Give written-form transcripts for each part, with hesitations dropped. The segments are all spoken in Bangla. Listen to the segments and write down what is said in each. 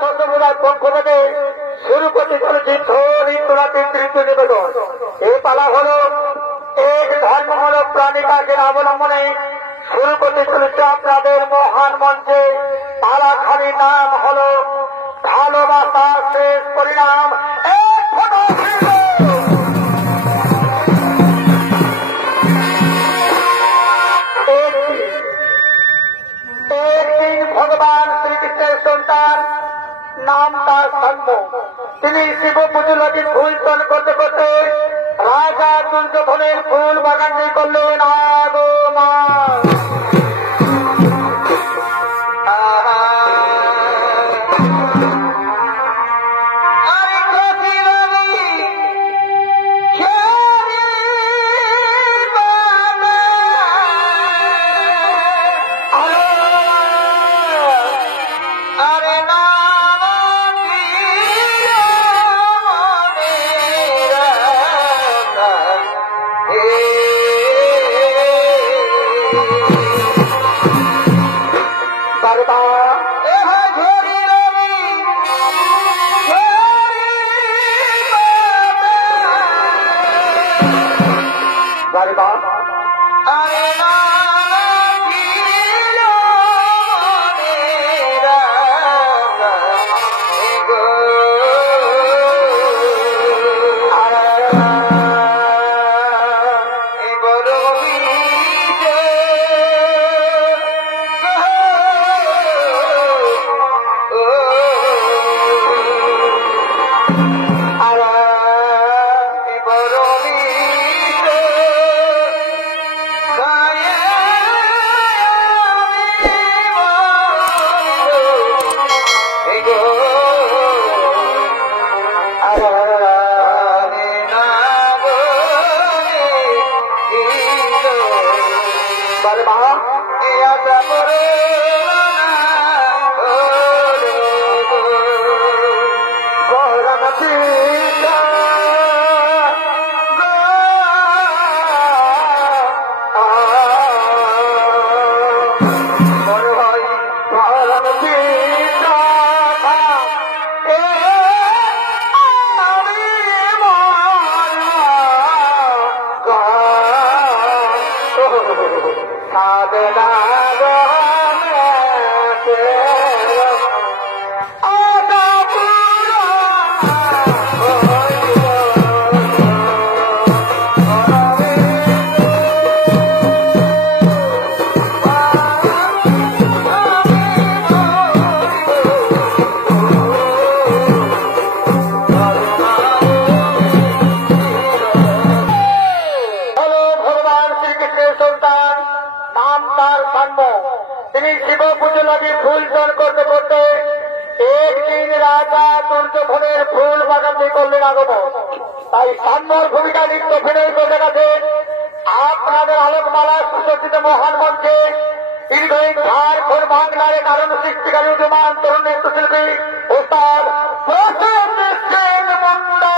সম্প্রদায়ের পক্ষ থেকে শুরু করতে চলেছে তৃতীয় নিবেদন। এই পালা হল এক ধর্মমূলক প্রাণিকাকে অবলম্বনে শুরু করতে চলেছে আপনাদের মহান মঞ্চে। পালাখানির নাম হল ভালোবাসার শেষ পরিণাম। ভগবান শ্রীকৃষ্ণের সন্তান, নাম তার জন্ম। তিনি শিব পুজোলকে ফুল চল করতে করতে রাজা দুর্যোধনের ফুল বাগানে করলেন আগমন। তিনি শিব পুজোলকে ফুল চল করতে করতে একদিন রাজা দুর্যোধনের ফুল বাগানে করলেন আগমন। তাই সাম্যর ভূমিকা নিত্য ফিরেই করে গেছে আপনাদের আলোকমালা সুসজ্জিত মহান মঞ্চে দীর্ঘদিন ঝাড়খণ্ড বাংলার কারণ সৃষ্টিকারী উদীয়মান তরুণ নৃত্যশিল্পী ওস্তাদ মুন্ডা।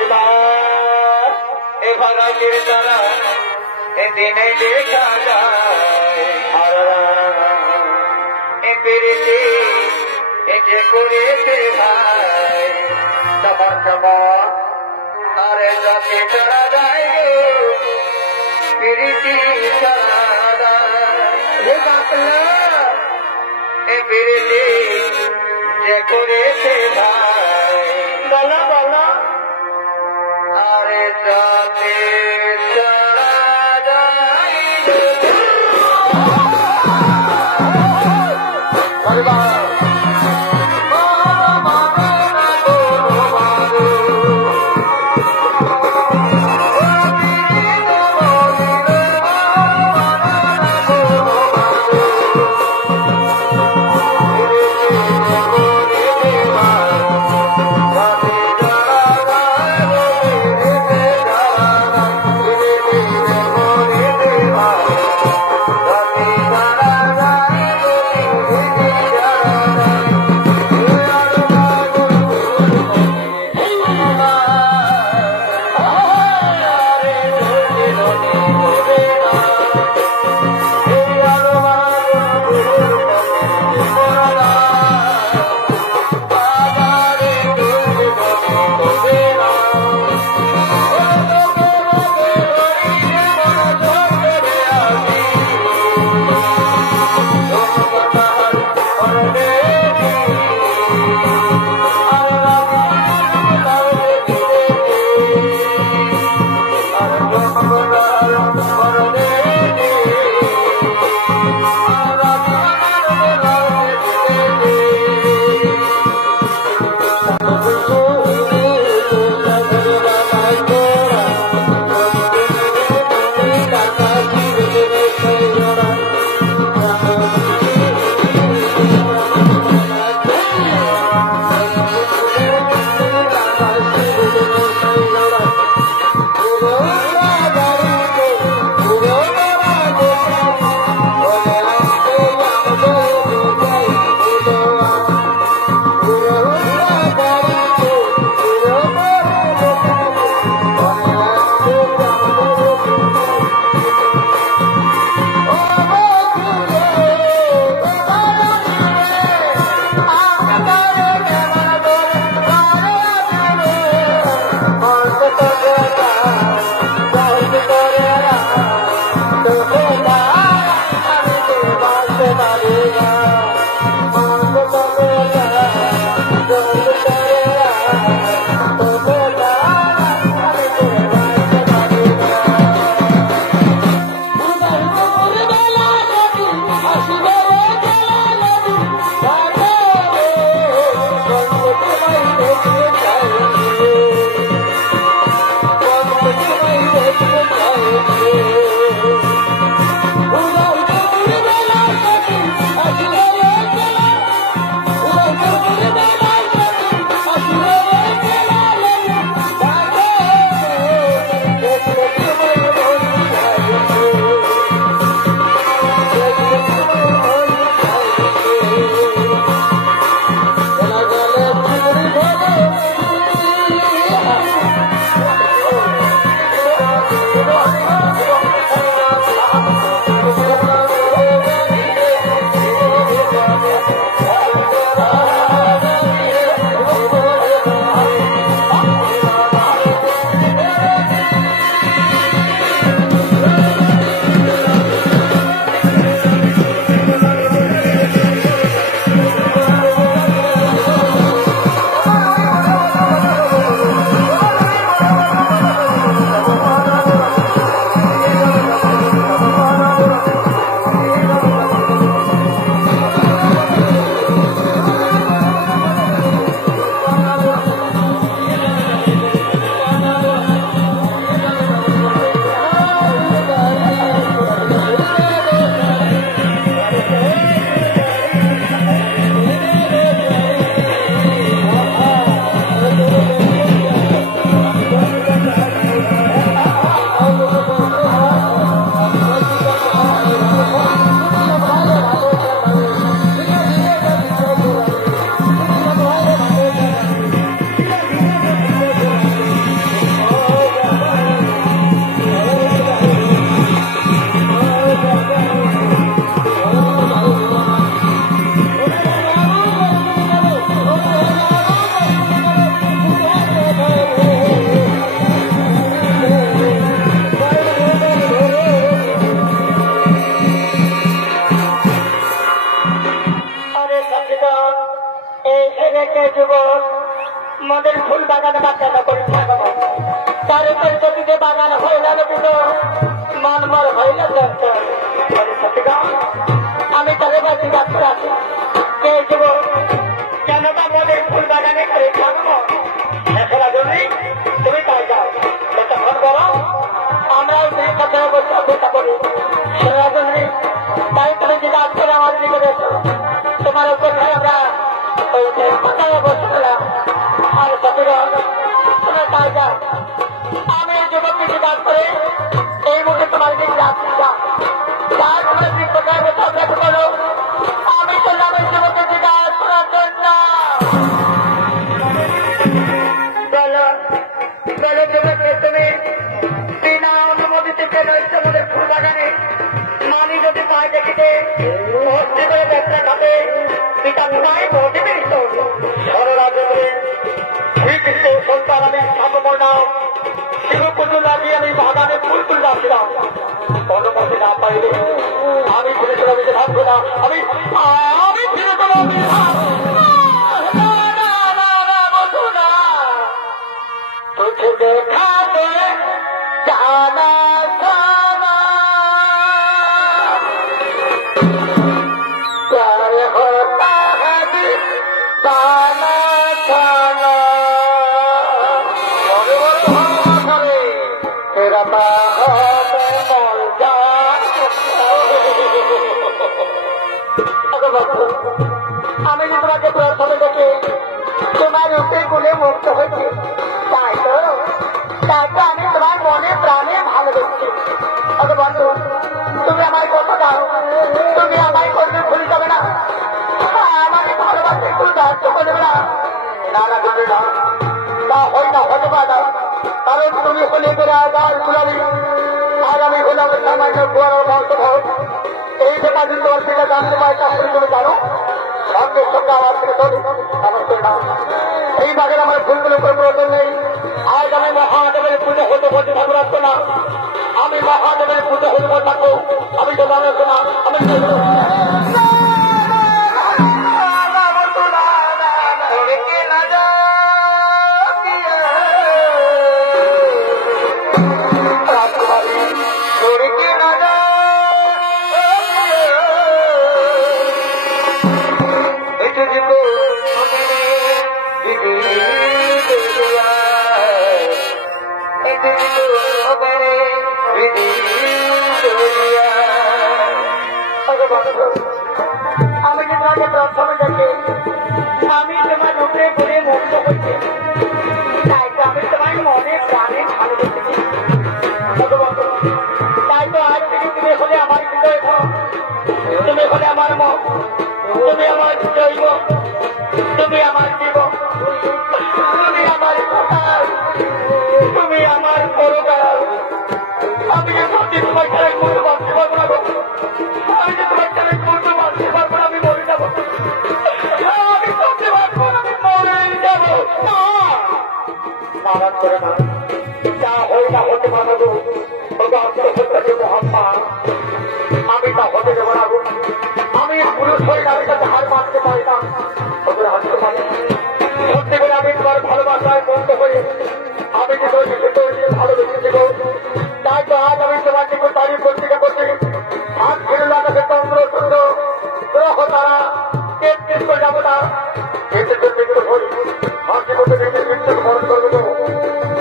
এ ভাগাকের দ্বারা এ দিনে দেখা যায় এ পেরেছে এ যে করেছে ভাই সবার সবার আরে যাকে চড়া যায় পিরিতি চড়া হে বাতলা এ পেরেছে যে করেছে ভাই বলা বলা আরে যাকে চড়া যায় মদের ফুল বাগানে বাচ্চাটা করে তার উপর গতিতে বাগান হয়ে গেল কিন্তু মানমর হইল আমি তাদের বাড়ি ডাক্তার আছি পেয়ে দেব কেন বা মদের ফুল বাগানে করে থাকবো খেলার জন্যই তুমি তাই যাও তখন বলো আমরাও সেই কথা অবস্থা অপেক্ষা করি খেলার জন্যই তাই তুমি যে ডাক্তার আমার দিকে দেখো তোমার উপর আমরা ওই কথায় অবস্থা আর তোমরা তাই যাও আমি এই যুবককে জিজ্ঞাসা করে এই মুখে তোমার দিকে রাখছি তার তোমরা যে কোথায় বসে বলো আমি চললাম এই যুবককে জিজ্ঞাসা করার জন্য বলো বলো যুবককে তুমি বিনা অনুমতিতে প্রবেশ আমাদের ফুল বাগানে মানি যদি পায় দেখিতে ভর্তি করে ব্যবসা খাতে পিতা তোমায় ভর্তি পেয়েছ সররাজে শ্রীকৃষ্ণ সন্তান আমি সামর নাও শিবপুজো লাগিয়ে আমি বাগানে ফুল ফুল রাখছিলাম অনুমতি না পাইলে আমি ফিরে চলে থাকবো না আমি ফিরে চলে तुझे देखा तो जाना जाना प्यार होता है जाना जाना तेरा আমি তোমাকে প্রথমে দেখে তোমার রূপে গুলে মুক্ত হয়েছে তাই তো আমি তোমার মনে প্রাণে ভালোবেসেছি অত বন্ধু তুমি আমার কথা দাও তুমি আমায় করবে ভুল যাবে না আমাকে ভালোবাসে একটু দায়িত্ব করবে না না না করবে না তা হয় না হতে পারা কারণ তুমি হলে করে আবার গুলাবি আর আমি হলাম সামান্য বড় ভক্ত ভোট এই যে কাজে তোমার থেকে জানতে পারে তাহলে তুমি জানো সঙ্গে সঙ্গে আমার থেকে চলে আমার করে নাও এই বাগের আমার ভুলগুলো কোনো প্রয়োজন নেই আজ আমি মহাদেবের পুজো হতে বলতে থাকবো না আমি মহাদেবের পুজো হতে বলতে থাকবো আমি তো জানো না আমি আমি যে তোমাকে প্রথমে দেখে আমি তোমার রূপে বলে মুক্ত হচ্ছে তাই তো আমি তোমার মনে প্রাণে ভালোবেসেছি তাই তো আজ থেকে তুমি হলে আমার হৃদয় তুমি হলে আমার মন তুমি আমার জৈব তুমি আমার জীব তুমি আমার তুমি আমার পরকাল আমি যে সত্যি তোমার খেলায় করতে বাঁচতে পারবো না আমি যে তোমার খেলায় করতে বাঁচতে পারবো না আমি মরে যাবো আমি করতে পারবো না আমি মরে যাবো নারাজ করে না যা হই না হতে পারবো মহাত্মা আমি তা হতে দেবো না আমি পুরুষ হয়ে আমি তাতে হার মানতে পারি না ওগুলো হাসতে পারি সত্যি করে আমি তোমার ভালোবাসায় বন্ধ হয়ে আমি যে ভালোবেসে দেবো তাই তো আজ আমি তোমার দিকে তারিখ পত্রিকা করছি হাত ফিরে লাগাতে চন্দ্র চন্দ্র গ্রহ তারা কেন্দ্রিত করে যাবো না মৃত্যু হই হাসি করতে মৃত্যু বরণ করবো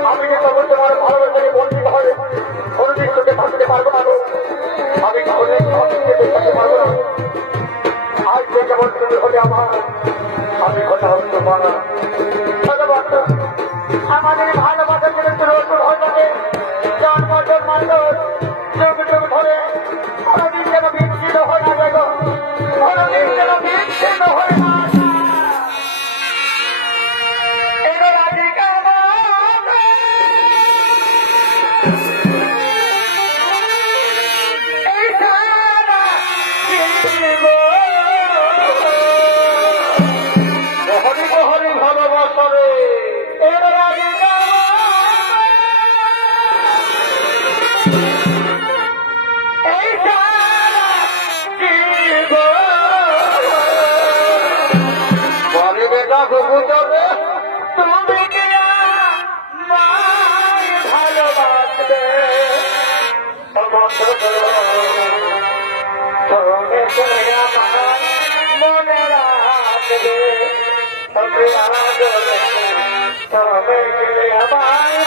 আমি যে তখন তোমার ভালোবাসাকে বঞ্চিত হয়ে কোনদিন তোকে থাকতে পারবো না আমি তাহলে থাকতে পারবো না আজ যেমন তুমি হলে আমার আমি কথা হচ্ছে তোমার আমাদের ভালোবাসার জন্য নতুন হয়ে থাকে জন্ম জন্মান্তর যুগ যুগ ধরে কোনদিন যেন বিচ্ছিন্ন হয়ে না যাবে কোনদিন যেন বিচ্ছিন্ন হয়ে না তুমি জীবনে রাখবে তবে আদরে তবে আমার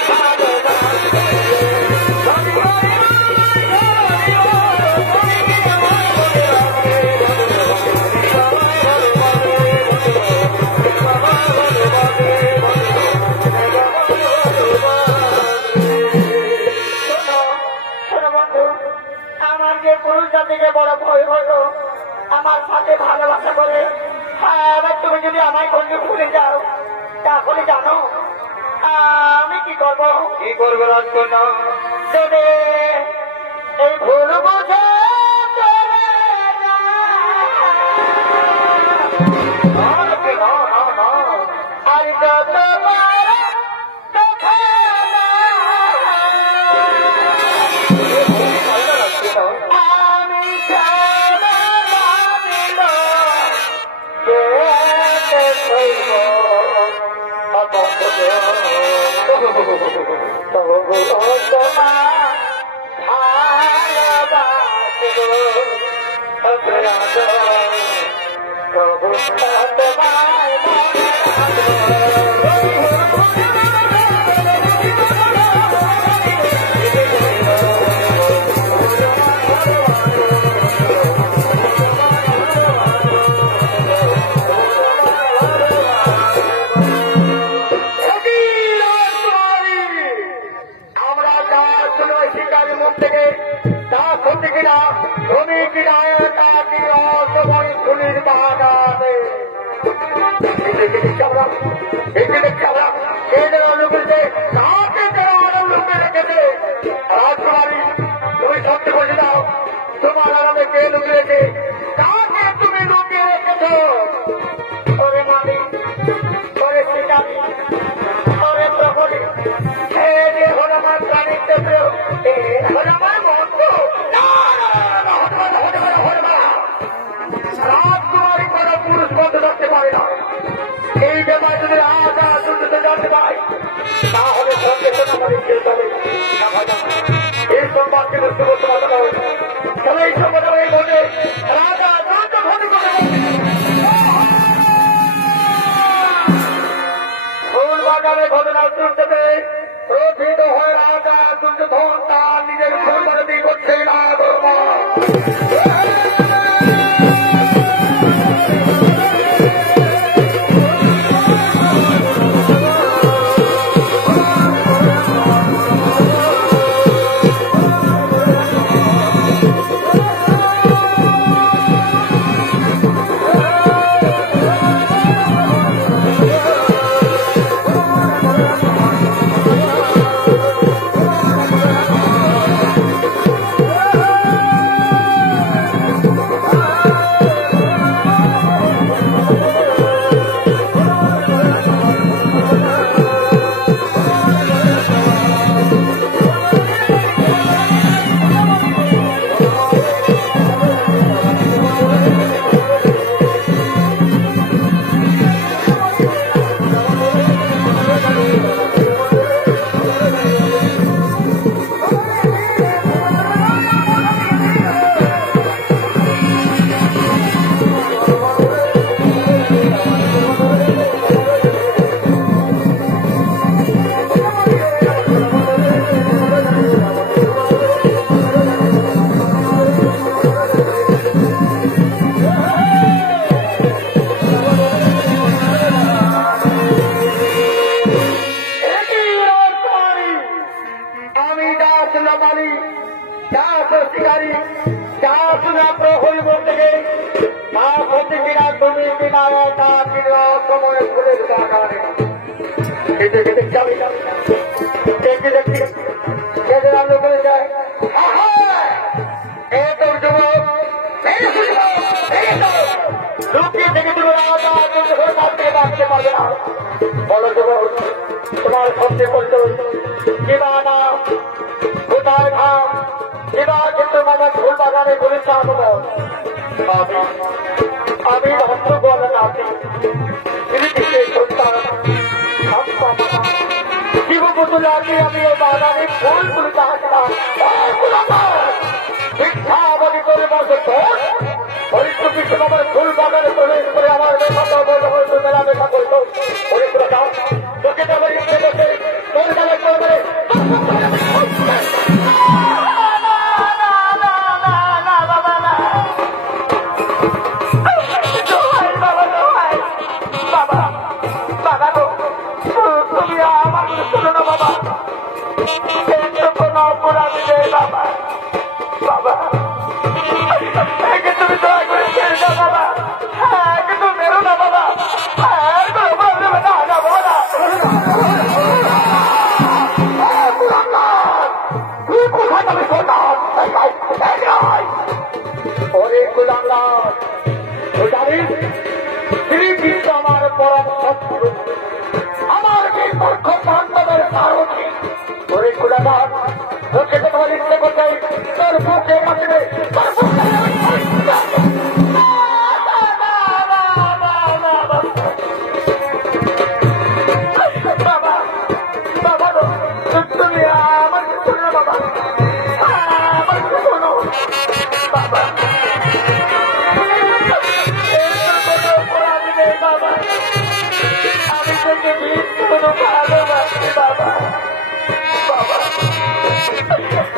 ভালোবাসবে আমার যে পুরুষ জাতিকে বড় ভয় হলো আমার সাথে ভালোবাসা করে আবার তুমি যদি আমায় কোনদিন ভুলে যাও তাহলে জানো আমি কি করবো রাজকন্যা যদি এই ভুল বুঝে আর যত তোমার আলাদা কে লুকিয়েছে কাকে তুমি লুকিয়ে রেখেছ ওরে মালিক ওরে শিকারী ওরে প্রহরী যে হল আমার প্রাণীর দেব হল আমার বন্ধু রাজকুমারী কোনো পুরুষ বন্ধু ধরতে পারে না এই ব্যাপার যদি রাজা দুটো জানতে পাই তাহলে সচেতন আমার খেলতে হবে এই সম্পর্কে বুঝতে করতে পারবে না সবাই সম্পর্কে বলে রাজা দ্রুত ঘটে ফুল বাগানে ঘটনা শুনতে পেয়ে প্রথিত হয়ে রাজা দুর্যোধন তার নিজের ফুল বাগানে করছে না তোমার সবচেয়ে করতে জীবানা কোথায় ভাব জীবা কিন্তু আমার ফুল বাগানে বলে চাবো আমি ধন্য বলে নাতি জীবপুতুলাকে আমি ও বাগানে ফুল তুলতে আসলাম মিথ্যা বলি করে বলতে হরিশ্র কৃষ্ণ আমার ফুল বাগানে প্রবেশ করে আমার মেলা দেখা করতো হরিশ্র তোকে তো আমার বসে তোর বেলা করবে আমার পরম শত্রু আমার বিপক্ষ বান্ধবের সারথী ওরে কুলাদার তোকে তো তোমার ইচ্ছে করতে তোর বুকে মাটিবে বাবা বাবা তুমি আমার শোনো বাবা আমার শোনো বাবা আমি তোকে কোনো ভালোবাসি বাবা বাবা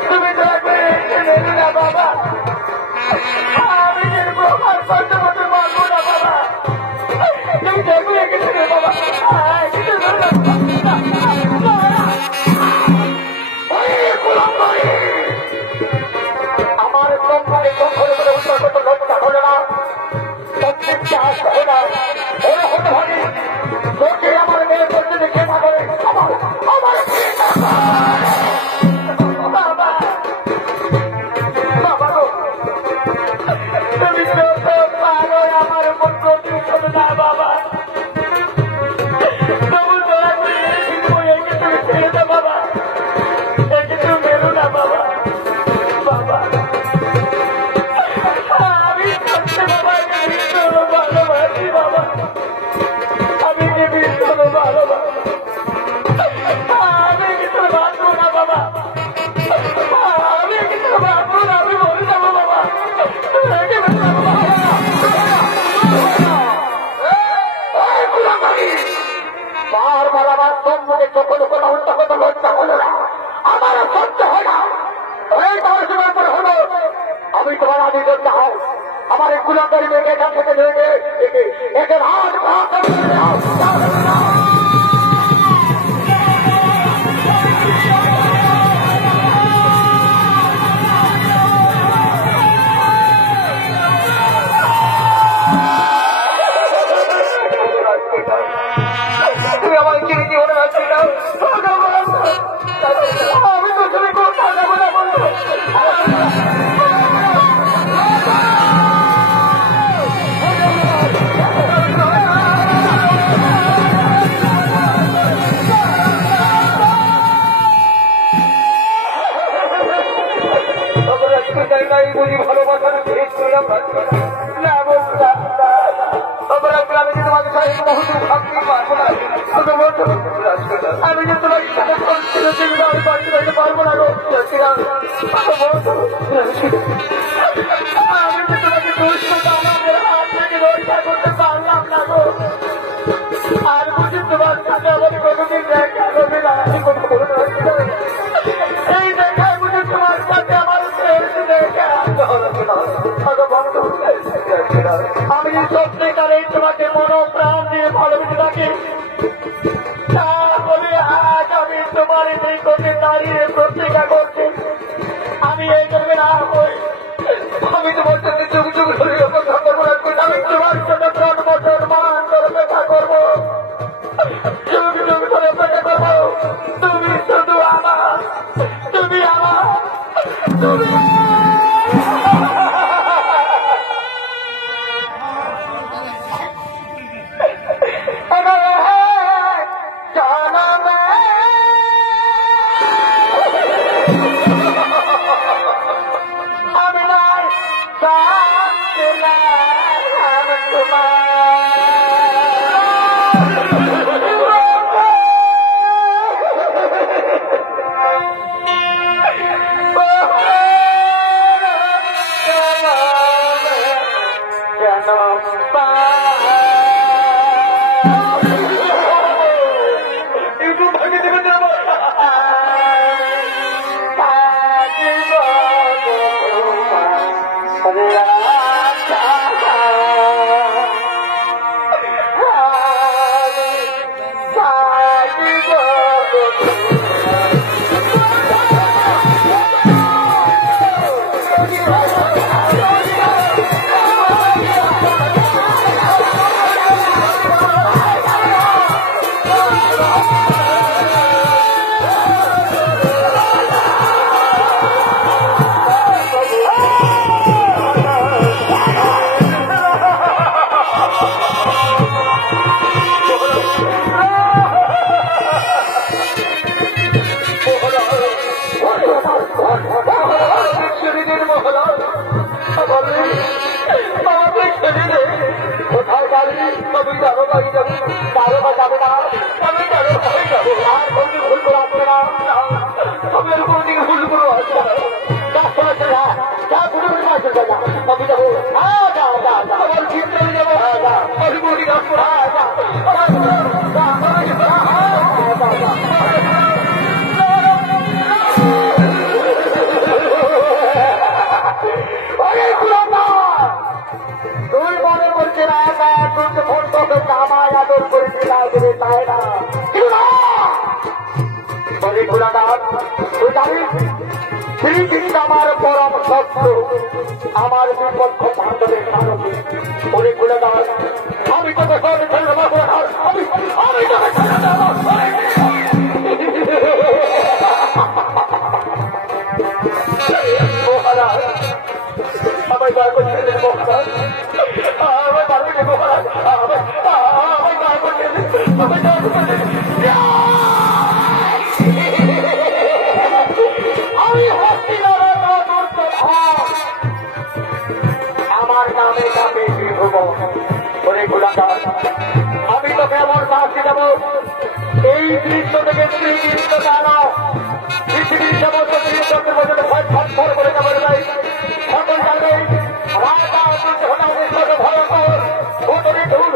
তুমি থাকবে না বাবা আমি আমার পাশে মতো পারবো না বাবা তুমি দেখবে কিছু বাবা আমার কোম্পানি কখনো করে উত্তর করতে লজ্জা হলো না প্রত্যেকটা হয় না ওরা হতে হবে তোকে আমার মেয়ে করতে দেখে না করে আমার বাবা বাবা তুমি তো পারো আমার উপর প্রতিশোধ না বাবা তবু দয়া করে একে তুমি ছেড়ে দাও বাবা একে তুমি মেরো না বাবা বাবা আমি সত্যি বাবা ভালোবাসি বাবা আমি যে ভীষণ ভালোবাসি আমি কিছু ভাববো না বাবা আমি কিছু ভাববো না আমি বলে যাবো বাবা বার বার আমার সম্মুখে কখনো কোনো অন্য কোনো লজ্জা হলো না আমার সহ্য হয় না এই পড়াশোনার পর হলো আমি তোমার আদি লজ্জা হও আমার এই কুলাকারী মেয়েকে এখান থেকে নিয়ে একে রাত তুমি আমার কিনে কি মনে রাখছি না আমি তো তুমি কোন টাকা বলে বলবো বুঝি ভালোবাসার ভেদ করলাম না বলতে আমি যে তোমাকে বহু ভাবতে পারবো না আমি যে তোমাকে আমি বাড়ি যাইতে পারবো না আমি যে তোমাকে দুষ্কৃতামের হাত থেকে রক্ষা করতে পারলাম না গো আর বুঝি তোমার সাথে আমার কোনোদিন দেখা হবে না এই দেখায় বুঝি তোমার সাথে আমার দেখা আমি সত্যিকারে তোমাকে মনোপ্রাণ দিয়ে ভালোবেসে থাকি তাহলে আজ আমি তোমার এই করতে দাঁড়িয়ে প্রতিজ্ঞা করছি আমি এই করবে না হই আমি তোমার সাথে যুগ যুগ ধরে আমি তোমার সাথে জন্ম করে অপেক্ষা করবো যুগ যুগ ধরে অপেক্ষা করবো তুমি শুধু আমার তুমি আমার তুমি I'm not বিদায় দেবে তাই না বলে গুণাগার তুই জানিস তিনি কিন্তু আমার পরম শত্রু আমার বিপক্ষ বান্ধবের কারণে বলে গুণাগার আমি তোকে সঙ্গে ছেড়ে দেবো আমি তোকে ছেড়ে দেবো আমায় দয়া করে ছেড়ে দেবো আমায় পারবে দেবো আমায় দয়া করে আমায় দয়া করে আমি হচ্ছি আমার নামে নামে হব বলে গুণাগার আমি তোকে এমন শাস্তি দেব এই দৃশ্য থেকে শ্রীকৃষ্ণ জানা পৃথিবীর সমস্ত দৃশ্যের মধ্যে ভয় ছটফট করে যাবে সকল জানবে রাজা ভয়ঙ্কর ভোটরে ঢুল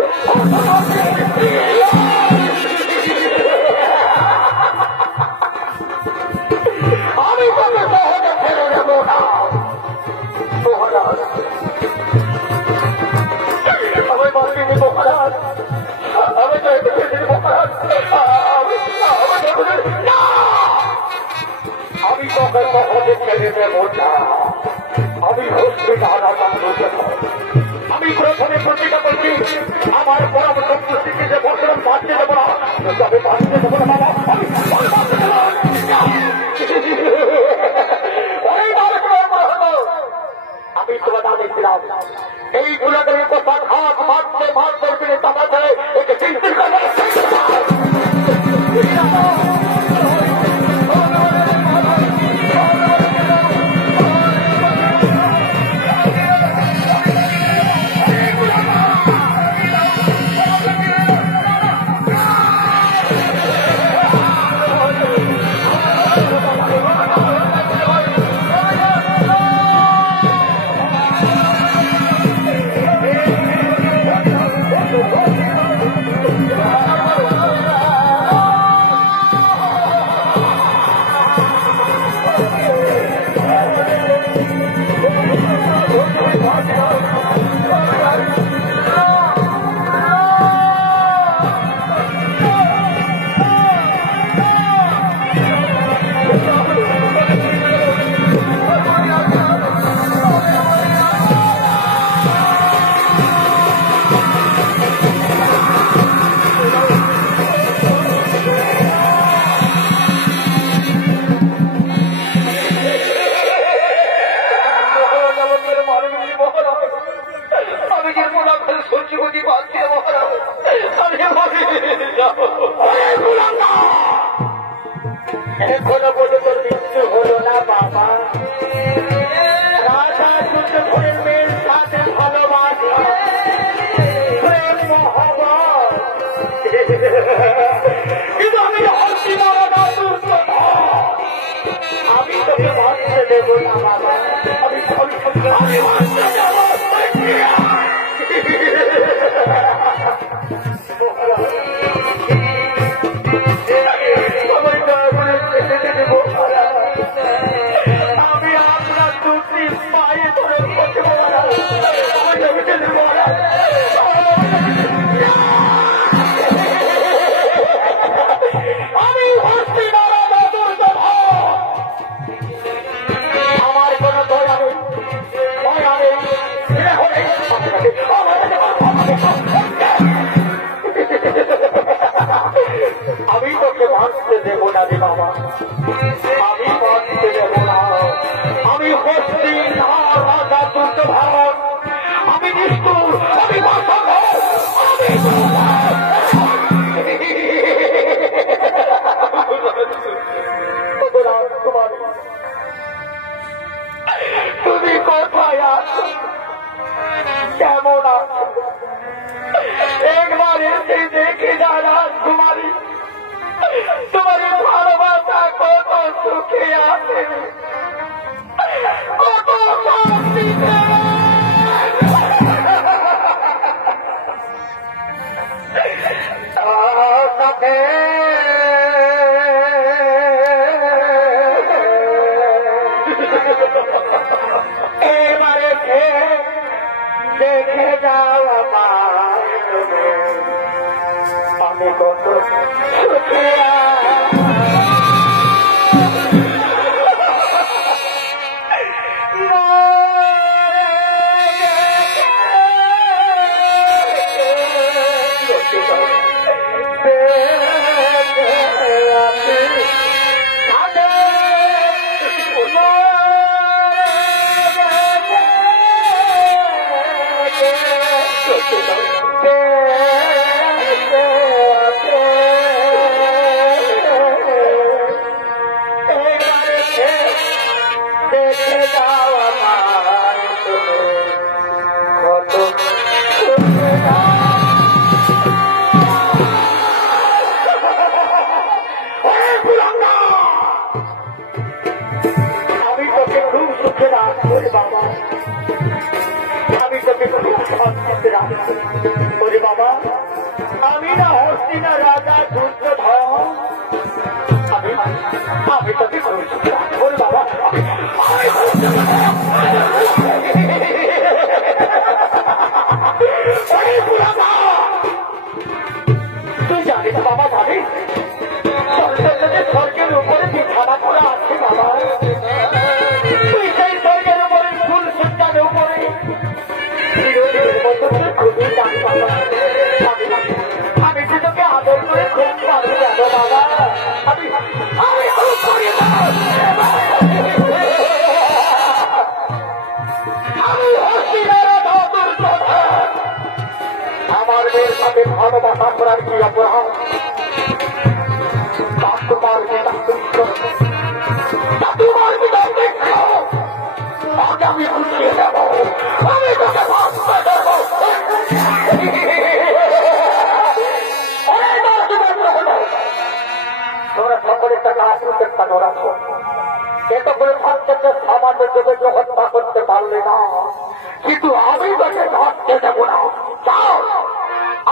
আমি তোকে সহজে ছেড়ে দেব না মহারাজ আমি বাঁচিনি মহারাজ আমি তো মহারাজ আমি তোকে সহজে ছেড়ে দেব না আমি হস্তে আমি প্রথমে প্রতিটা বলছি আমার পরম সন্তুষ্টিকে যে বর্তমান বাঁচতে দেবো না তবে বাঁচতে দেবো না আমি তোমার দেখছিলাম এই গুলাদের কোথাও হাত মারতে মারতে তামাশে একে চিন্তিত এখনো পর্যন্ত মৃত্যু হলো না বাবা রাজা যুদ্ধ করে মেয়ের সাথে ভালোবাসা প্রেম মহব্বত কিন্তু আমি হচ্ছি আমি তোকে বাঁচতে দেবো না বাবা আমি বাঁচতে দেবো আমি আপনার দুটি পায়ে ধরে আমি আমার কোনো দয়া নেই আমি তোকে বাঁচতে দেব না রে বাবা আমি বাঁচতে দেব না আমি হস্তি রাজা দুর্গ ভারত আমি নিষ্ঠুর আমি তুমি কোথায় আছো কেমন আছো একবার এসে দেখে যারা তোমারই ভালোবাসা কত সুখে আছে কত শান্তিতে এবারে দেখে যাও আমার আমি কত বাবা আমি না হস্তি না রাজা দুর্যোধন আমি তোকে বাবা তুই জানিস বাবা জানিস স্বর্গের উপরে বিছানা করা আছে বাবা তুই সেই স্বর্গের উপরে ফুল সজ্জার উপরে আমি সেটাকে আদর করে খুব ভালো জানো বাবা আমি আমার মেয়ের সাথে ভালোবাসা করার কি অপরাধ তোমার তোমার আমি খুঁজিয়ে দেব আমি তোকে ভাবতে দেব তোমরা সকলের টাকা চেষ্টা করাছো এতগুলো ভাবতে সামান্য যোগে হত্যা করতে পারলে না কিন্তু আমি তোকে ভাবতে দেব না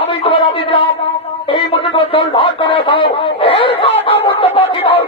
আমি তোমার অভিযান এই মধ্যে তোমার জল ভাগ করে দাও এর কথা মধ্যে পাখি দাও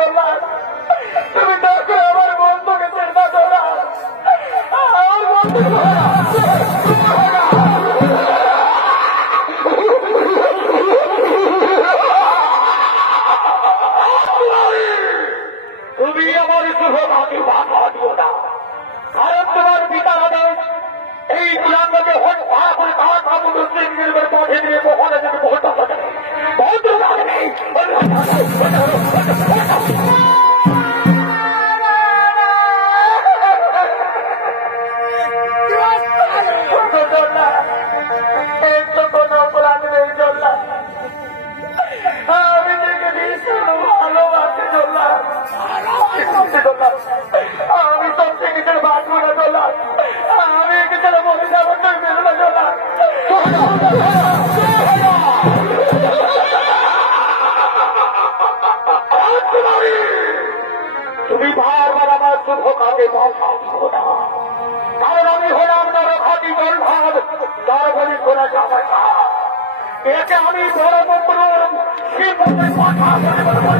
জল্লাদ তুমি দেখো আমার বন্ধুকে চিন্তা করো আমার বন্ধু তুমি আমার শুভ ভাগে বাধা দিও না কারণ তোমার পিতার আদেশ এই গুলামকে হত্যা করে তার বাবু মুসলিমদের পথে দিয়ে মহলে থেকে বহুত বহুত আমি দেখে দিয়েছি ভালোবাসি জল্লাদ আমি সব থেকে বাঁচবো না জল্লাদ আমি কিছু বলে যাবো তুই মেরো না জল্লাদ তুমি বারবার আমার শুভ কাজে বাধা দিও না কারণ আমি হলাম নরখাটি জলভাব নরবলি করে যাবে না একে আমি বড় বন্ধুর শিবকে কথা বলে বলবো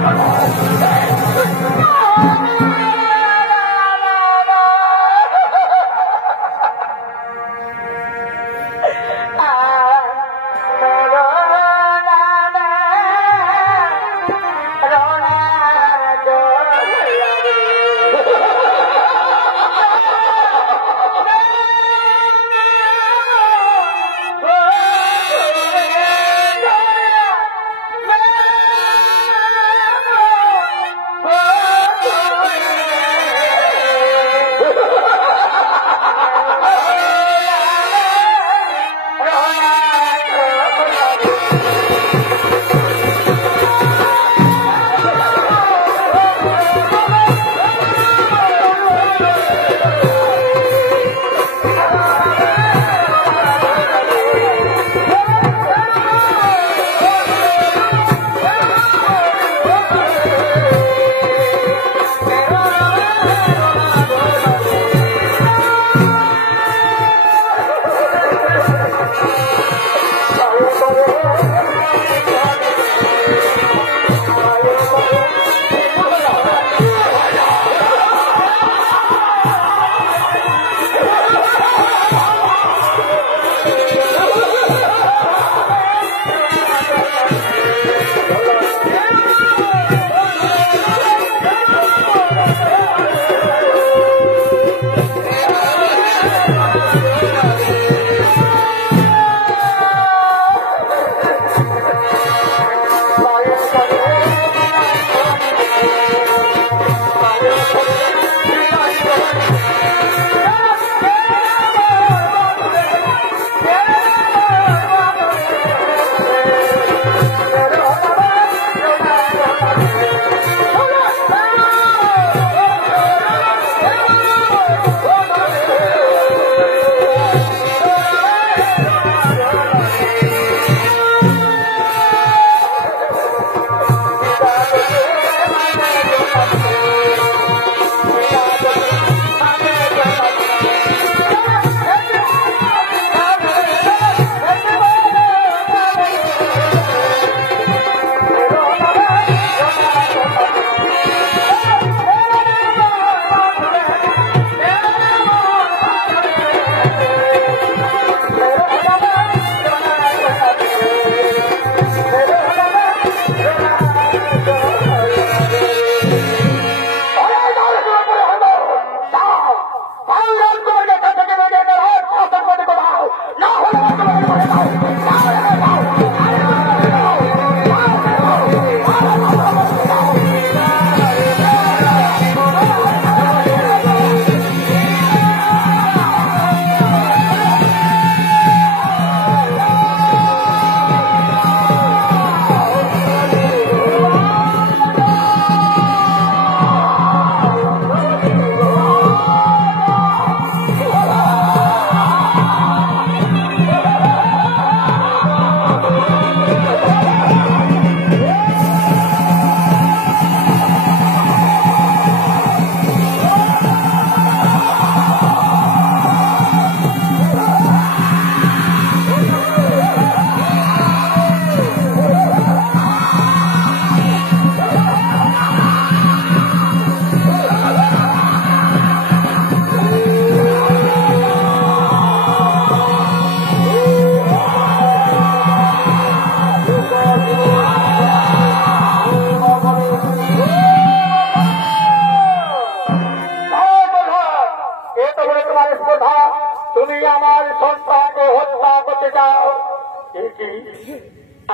করতে চাও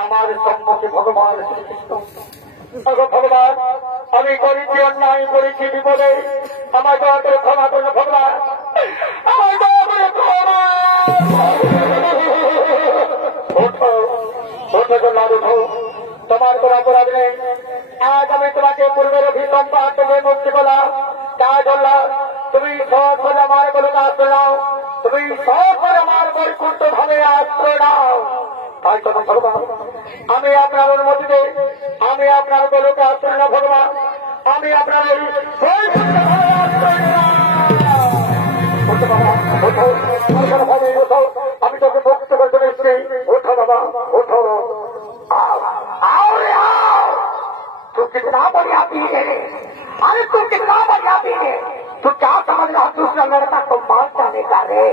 আমার সম্মুখে ভগবান শ্রীকৃষ্ণ। ভগবান আমি করেছি অন্যায় করেছি বিপদে, আমার দয়া করে ক্ষমা করুন ভগবান, আমার দয়া করে ক্ষমা। ওঠো তোমার কোন অপরাধ নেই। আজ আমি তোমাকে পূর্বের অভিসম্পাদ থেকে মুক্তি করলাম, তা করলাম তুমি সব করে আমার কোনো আশ্রয় নাও, তুমি সব করে আমার বৈকুণ্ঠ ভাবে আশ্রয় নাও। তাই তখন ভগবান আমি আপনার অনুমতিতে আমি আপনার বলকে আশ্রয় না ভগবান, আমি আপনার এই বৈকুণ্ঠ ভাবে আশ্রয় নিলাম। আমি তোকে মুক্ত করতে এসেছি, ওঠো বাবা ওঠো। तू कितना बढ़िया पी गए, अरे तू कितना बढ़िया पी गए, तू क्या समझ रहा दूसरा लड़का तो मार जाने का रे,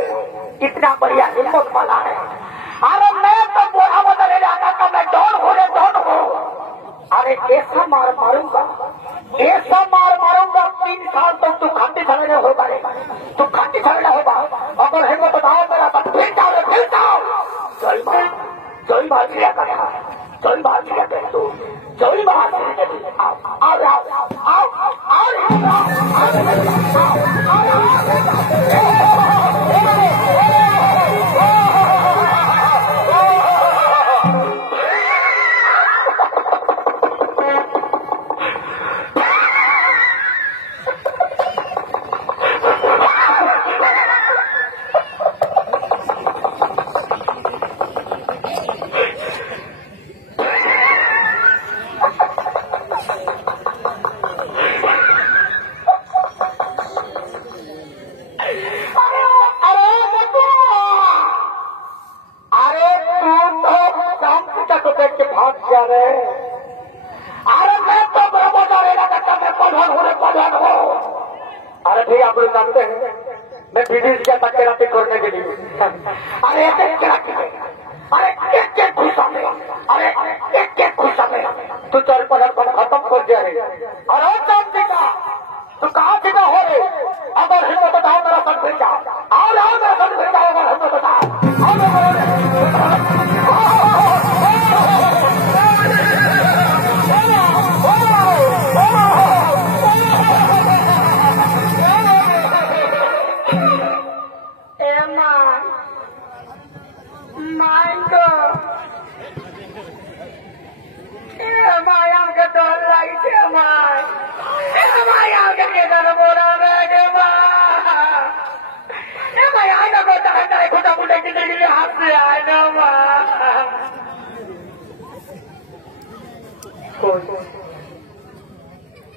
कितना बढ़िया हिम्मत वाला है। अरे मैं तो बोरा बदले जाता था, मैं डॉन हो रे डॉन हो। अरे ऐसा मार मारूंगा 3 साल तक तू खंडी झगड़े होगा रे, तू खंडी झगड़ा होगा। अगर हिम्मत बताओ मेरा तो फिर जाओ जोई बात किया कर, जोई बात किया कर, तू जोई बात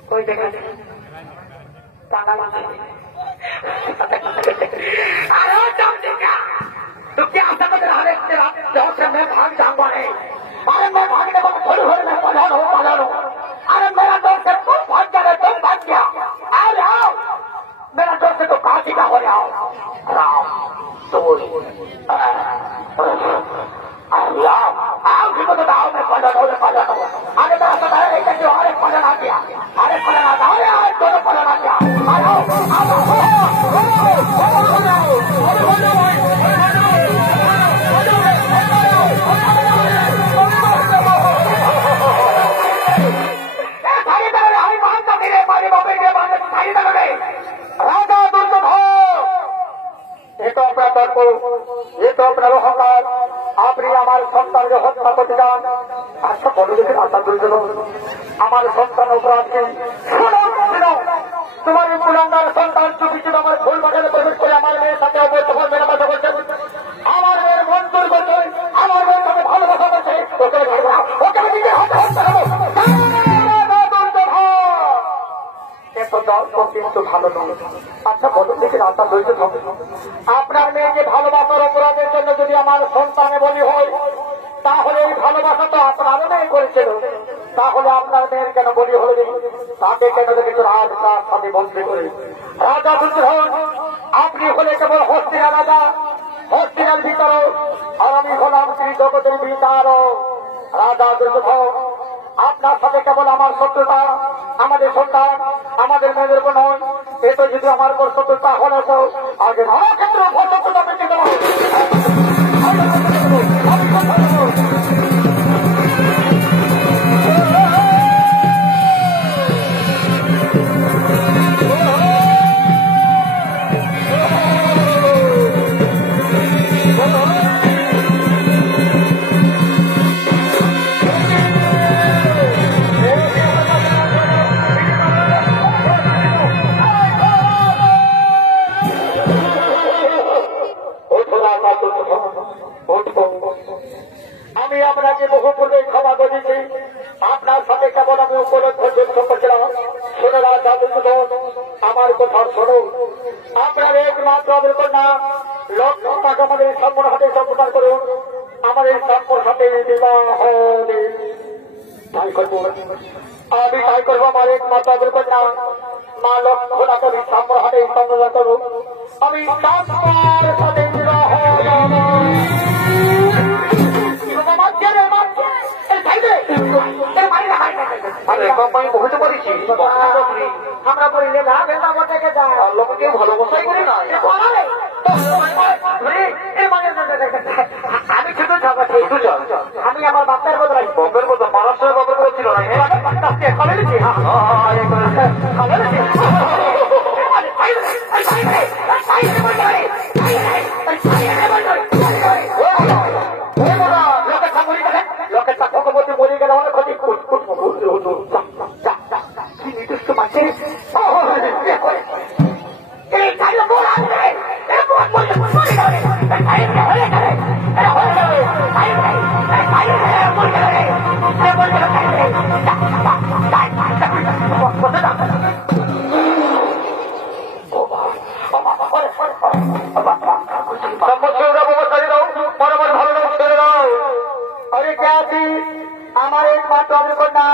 कोई देखा तो क्या समझ रहा है से मैं भाग जाऊंगा नहीं। अरे मैं भागने वाला थोड़ी हो, मैं पधान हूँ। अरे मेरा दोस्त है, तुम भाग जा रहे, तुम भाग गया। आओ मेरा दोस्त है तो काशी का हो जाओ राम तो आओ भी बताओ मैं पधान हूँ। अरे मेरा बताया नहीं कि अरे पधान आ गया, अरे पधान आ गया, अरे दोनों पधान आ गया। ये तो अपना अहंकार আপনি আমার সন্তানকে হত্যা করতে চান। আচ্ছা বলো দেখে আশা দুর্জন আমার সন্তান অপরাধ কি? তোমার কুলাঙ্গার সন্তান চুপি চুপি আমার ফুল বাগানে প্রবেশ করে আমার মেয়ের সাথে অবৈধ মেলামেশা করছে, আমার মেয়ের মন চুরি করছে, আমার মেয়ের সাথে ভালোবাসা করছে। ওকে নিজের হাতে হত্যা করবো। কিন্তু ভালো নয়। আচ্ছা বলুন দেখে আশা ধৈর্য হবে, আপনার মেয়েকে ভালোবাসার অপরাধের জন্য যদি আমার সন্তানে বলি হয় তাহলে এই ভালোবাসা তো আপনার মেয়ে করেছিল, তাহলে আপনার মেয়ের কেন বলি হলে তাকে কেন দেখেছে রাজ তার সাথে বন্ধু করে? রাজা দুর্যোধন আপনি হলে কেবল হস্তিনার রাজা, হস্তিনার ভিতর, আর আমি হলাম শ্রী জগতের ভিতর রাজা দুর্যোধন। আপনার সাথে কেবল আমার শত্রুতা, আমাদের সন্তান আমাদের মেয়েদের কোন নয়। এতো যদি আমার উপর শত্রুতা হলে তো আগে ক্ষেত্রে রাজা দুর্যোধন আমার কথা শোনো, আপনার একমাত্র কন্যা লক্ষ টাকা আমাদের সম্পূর্ণ হাতে সম্প্রদান করুন, আমাদের সম্পূর্ণ হাতে বিবাহ তাই করবো। আমি তাই করবো, আমার একমাত্র কন্যা মা লক্ষ টাকা সম্পূর্ণ হাতে সম্প্রদান করুন, আমি সম্পূর্ণ সাথে বিবাহ বুঝতে পারছি আমরা বলিলে না লোককে ভালোবাসাই করি না। আমি ছোট আমি আমার বাপের বদল বাপের বদল মহারাষ্ট্রের বাপের বদল ছিল না। লোকের সাক্ষর মধ্যে মরে গেলে অনেক ক্ষতি কি নির্দিষ্ট মাঝে আমার একমাত্র কন্যা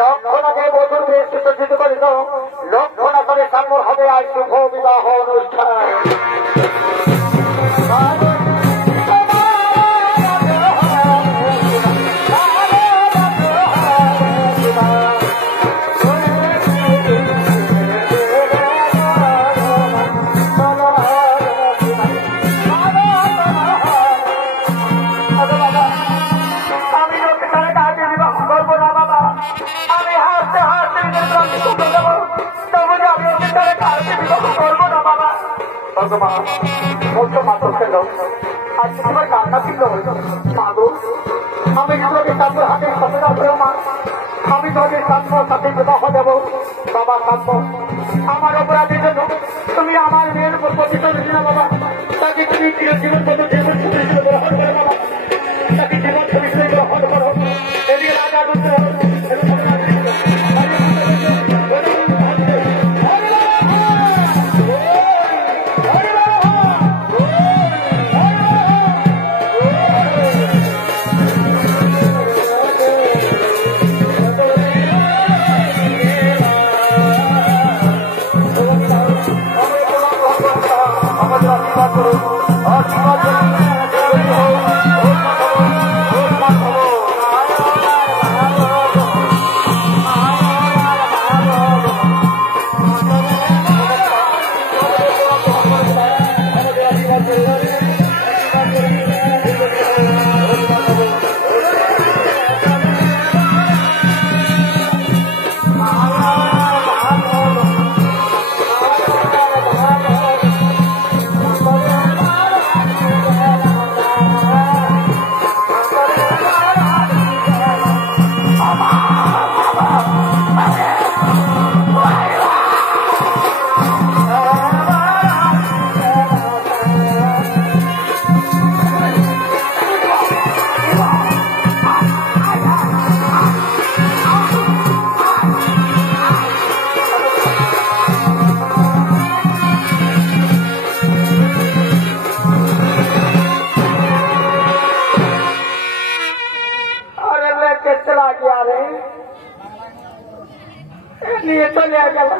লক্ষণাকে বধুর বেশ সজ্জিত করিল, লক্ষণা করে সামনে হবে আজ শুভ বিবাহ অনুষ্ঠান। আমি তোমাকে সামনে হাতে সফল মা, আমি তোমাকে সামনে সাথে বিবাহ দেব বাবা। সাম্য আমার অপরাধের জন্য তুমি আমার মেয়ের উপর প্রতিশোধ দিলে বাবা, তাকে তুমি চিরজীবন গ্রহণ করো বাবা, তাকে জীবন গ্রহণ করো। এদিকে রাজা নিয়ে চলে গেল।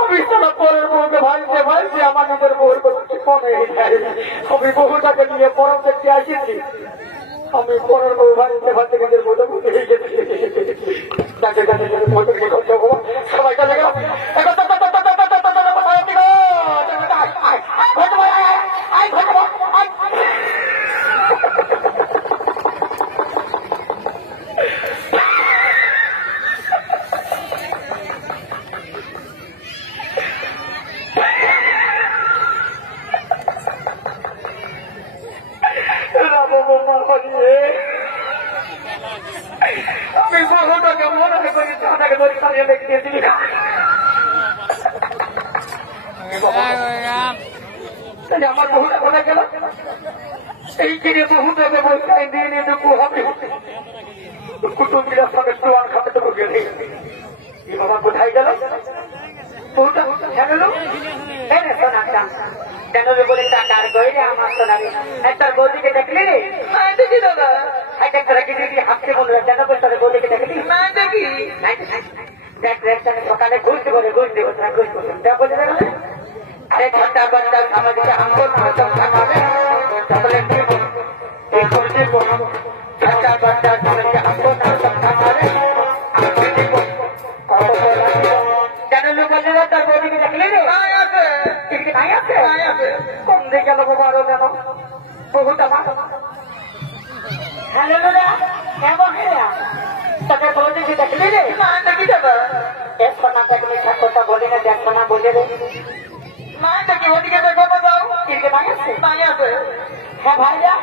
আমি সারা পরের বউকে ভাইতে ভাইতে আমার নিজের বউর কোনো ঠিকন হয়ে যায়। আমি বহুটাকে নিয়ে পরম দেখতে আসিছি, আমি পরের বউ ভাইতে ভাইতে নিজের বউটা বুঝে গেছি। তাকে সবাই চলে গেল। আমি বহুটাকে মনে করি তাকে ধরে সারিয়ে লেগে দিয়েছিলি না। আমার বহুটা কোথায় গেল? এই কিনে বহুত ব্যবস্থায় দিয়ে নিয়ে দেখু হবে কুটুম্বিরার সঙ্গে সোয়ান খাতে তো গেলে বাবা কোথায় গেল বউটা গেল কেন বলে টাকার গইলে আমার সোনারি একটার বৌদিকে দেখলি দেখি দাদা হাসতে বললো কেন তোর বৌদিকে দেখলি না দেখি সকালে ঘুরতে বলে ঘুরতে বলে আরে ঘন্টা ঘন্টা আমাদেরকে আঙ্গুল তাহলে ঘন্টা ঘন্টা আমাদেরকে আঙ্গুল কেন লোক তার বৌদিকে দেখলি নাই আছে কম দিয়ে গেল বাবা আরো যেন বহুত আমার হ্যালো দাদা কেমন তাকে বৌদিকে দেখলি রে দেখি দাদা এক সোনা দেখলি ঠাকুরটা বলি না দেখ সোনা বলে রে মা দেখি ওদিকে দেখো যাও কিরকে নাই আছে নাই আছে হ্যাঁ ভাইয়া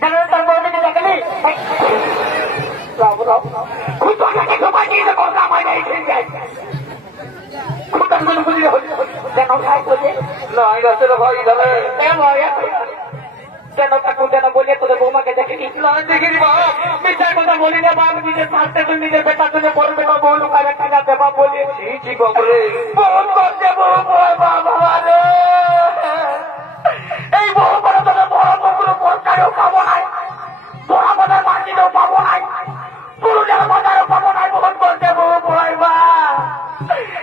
কেন তার বৌদিকে দেখলি খুব সময় দিয়ে কথা আমার ঠিক আছে কেন কাকু কেন বলে তোদের বৌমাকে দেখিনি দেখিনি বিচার কথা বলি না বাবা নিজের স্বাস্থ্যে তুই নিজের বেটার জন্য পড়বে না বউ লুকাবে টাকা দেবা বলেছি ঠিক বাবরে ফোন করছে বউ বাবা রে এই বউ বড় তোদের বড় বউগুলো পরকারেও পাবো নাই বড় বাজার মার্কেটেও পাবো নাই পুরুলিয়ার বাজারও পাবো নাই ফোন করছে বউ বা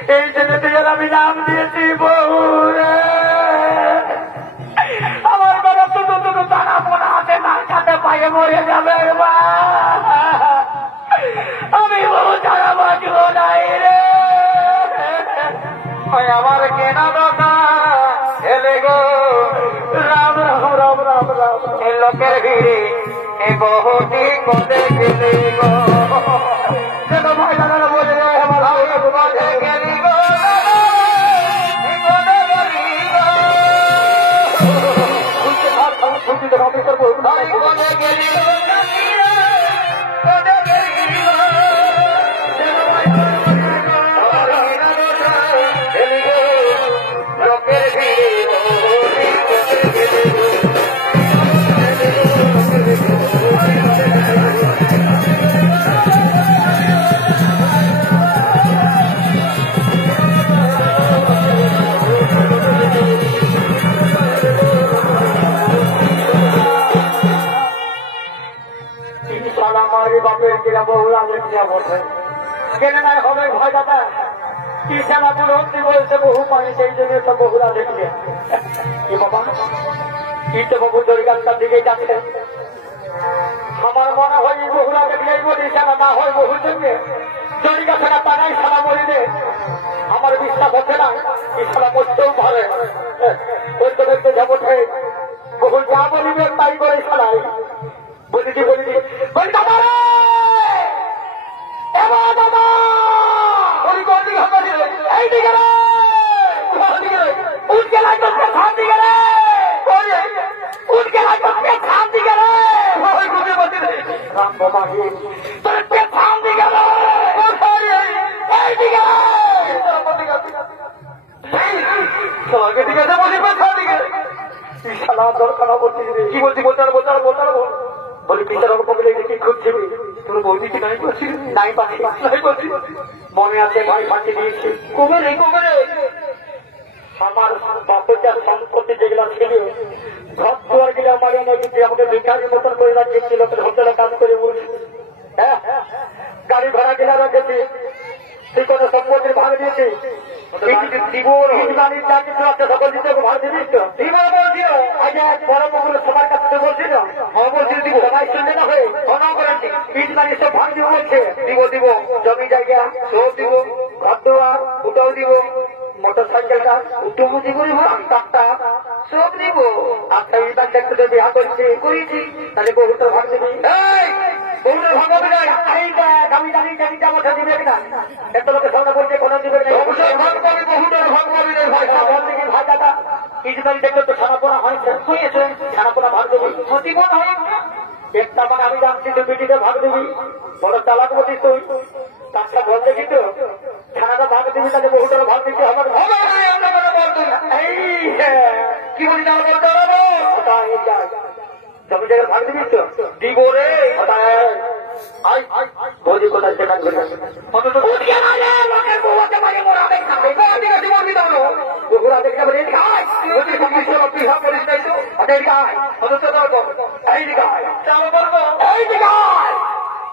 এই ছেলেতে আমি নাম দিয়েছি বউ রে আমার ঘরে শুধু শুধু দানা পোনা হাতে না খাতে পায়ে মরে যাবে আমি বউ ছাড়া বাঁচব নাই রে আমার কেনা দশা এলে গো রাম রাম রাম রাম রাম এ লোকের ভিড়ে এ বহুটি কোলে গেলে গো ভাই দাদা বলে আমার গেলি গো বাপের কিনা বহুরা দেখিয়া বসে কেন নাই হবে ভয় দাদা কি সেনা বুড়ি বলছে বহু পানি সেই জন্য তো বহুরা দেখলে কি বাবা কি তো বাবু দরিগানটার দিকে যাচ্ছে আমার মনে হয় বহুরা দেখলে বলি সেনা না হয় বহু জন্যে দরিগা সেনা তারাই সারা বলিলে আমার বিশ্বাস হচ্ছে না কি সারা করতেও পারে করতে করতে যাবো বহু যা বলিবে তাই করে সারাই বলিছি বলিছি বলি দাদা দাদা এইদিকে উঠকে লাগবে খান দিকে রে উঠকে লাগবে খান দিকে রে রাম বাবা তোর পেট খান দিকে রে এইদিকে তোমাকে ঠিক আছে বলি খান দিকে সালা দরকার বলছি কি বলছি বলতে বলি পিতার পকেলে দেখি খুঁজছিবি তোর বৌদি কি নাই পাচ্ছি নাই পাচ্ছি মনে আছে ভাই ফাঁকি দিয়েছি কুমেরে আমার বাপের সম্পত্তি যেগুলা ছিল ঘর দুয়ার গেলে আমার আমাকে ভিখারির মতন করে রাখছিল হোটেলে কাজ করে বলছি হ্যাঁ গাড়ি ভাড়া গেলে রেখেছি তুই কোনো সম্পত্তির ভাগ দিয়েছি সবার কাছে বলছিল দিব জমি জায়গা সব দিব ঘর দেওয়া উঠাও দিব মোটর সাইকেলটা উঠবো দিব ট্রাক্টর সব দিব আচ্ছা ইদান দেখতে বিয়া করছে করেছি তাহলে বহুটার ভাগ দিবি বহুটার ভাগ হবে না আমি জানি জানিটা কথা দিবে কিনা এত লোকের সামনে বলছে কোনো দিবে ভাগ পাবি বহুটার ভাগ পাবি ভাই বল দেখি ভাই দাদা কিছুদিন দেখলে তো ছানাপোনা হয়েছে হয়েছে ছানাপোনা ভাগ দেবি প্রতিমন হয় একটা মানে আমি জানছি তুই বিটিতে ভাগ দিবি বড় চালাক বলছিস তুই তারটা বল দেখি তো ছানাটা ভাগ দিবি তাহলে বহুটার ভাগ দিতে হবে কি বলি সব জায়গায় ভাগ দিবি তো দিব রে বৌদি কোথায় চেনা করে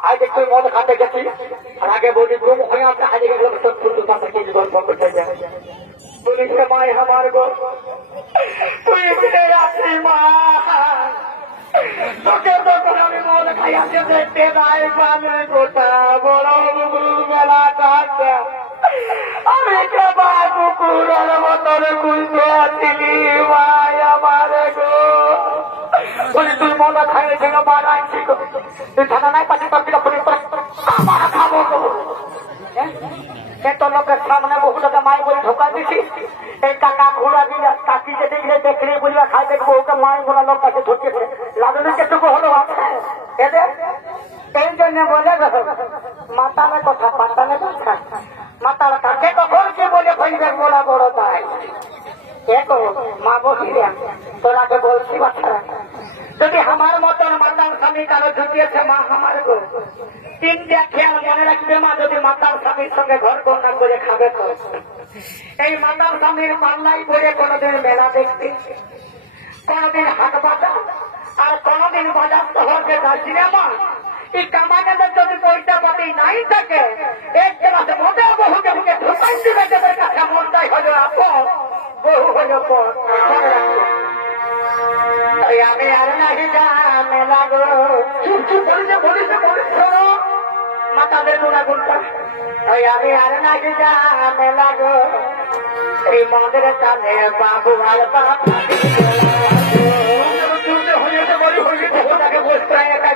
আজ একটু মদ খাতে গেছি আর আগে বৌদি ঘুম হয়ে আসতে আজ গেলাম সব ফুল পাতা কেজি গল্প করতে যায় বলিস মায় আমার গো তুই ফিরে আসি মা তোকে তখন আমি মদ খাইয়াছে দেখতে নাই পালে গোটা বড় বেলা কাটটা আমি কেবা কুকুরের মতন কুলতে আসিলি মাই আমার গো বলি তুই মদ খাইয়েছিল বানাইছি গো তুই থানা নাই পাচ্ছি তোর থেকে পুলিশ আমার খাবো গো এত লোকের সামনে বহু টাকা মাই বলে ঢোকা দিছি এই টাকা ঘোরা দিয়ে কাকি যে দেখলে দেখলে বলিয়া খাই দেখবো ওকে মাই বলা লোক কাছে ধরতেছে লাদুনি কেটুকু হলো এদের এই জন্য বলে মাতালে কথা পাতালে কথা মাতাল কাকে কখন কি বলে ফেলবে বলা বড় তাই দেখো মা বসিলে তোরাকে বলছি বাচ্চারা যদি আমার মতন মাতাল স্বামী কারো ঢুকিয়েছে মা আমার গো তিনটা খেয়াল মনে রাখবে মা যদি মাতাল স্বামীর সঙ্গে ঘর কন্যা করে খাবে তো এই মাতাল স্বামীর পাল্লাই করে কোনদিন মেলা দেখতে কোনদিন হাট বাজার আর কোনদিন বাজার শহরকে যাচ্ছি মা এই কামানের যদি পয়সা পাতি নাই থাকে এক ক্লাসে মধ্যে বহুকে বুকে ঢুকাই দিবে তাদের কাছে মনটাই হলো আপন বহু হলো পর আমি আর নাকি জানে লাগো চুপ চুপ বলিস মাতাদের গুণাগুণটা আমি আর নাকি জানে লাগো এই মদের কানে বাবু আর বাবা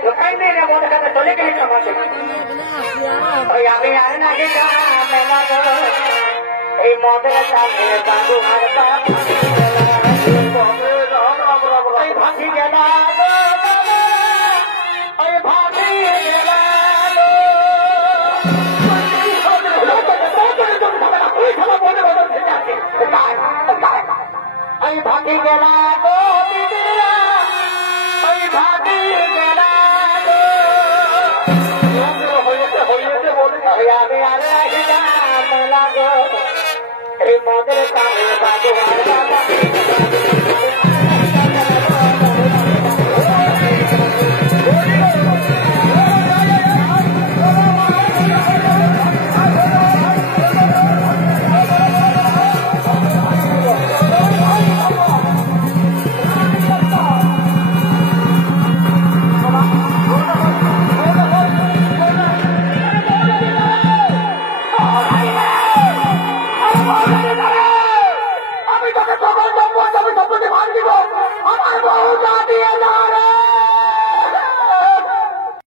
ঢোকাই নেই রে মদের কাছে চলে গেলি কামাতে আমি আর নাকি জানে লাগো এই মদের কানে বাবু আর বাবা ভাঙি গেল ভাঙি গেল ভাঙি গেল ভাঙি গেল আমি আর লাগো এই মদের কানে বাবু আর বাবা